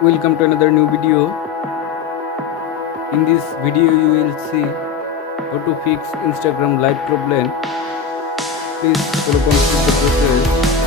Welcome to another new video. In this video you will see how to fix Instagram live problem. Please follow complete the process.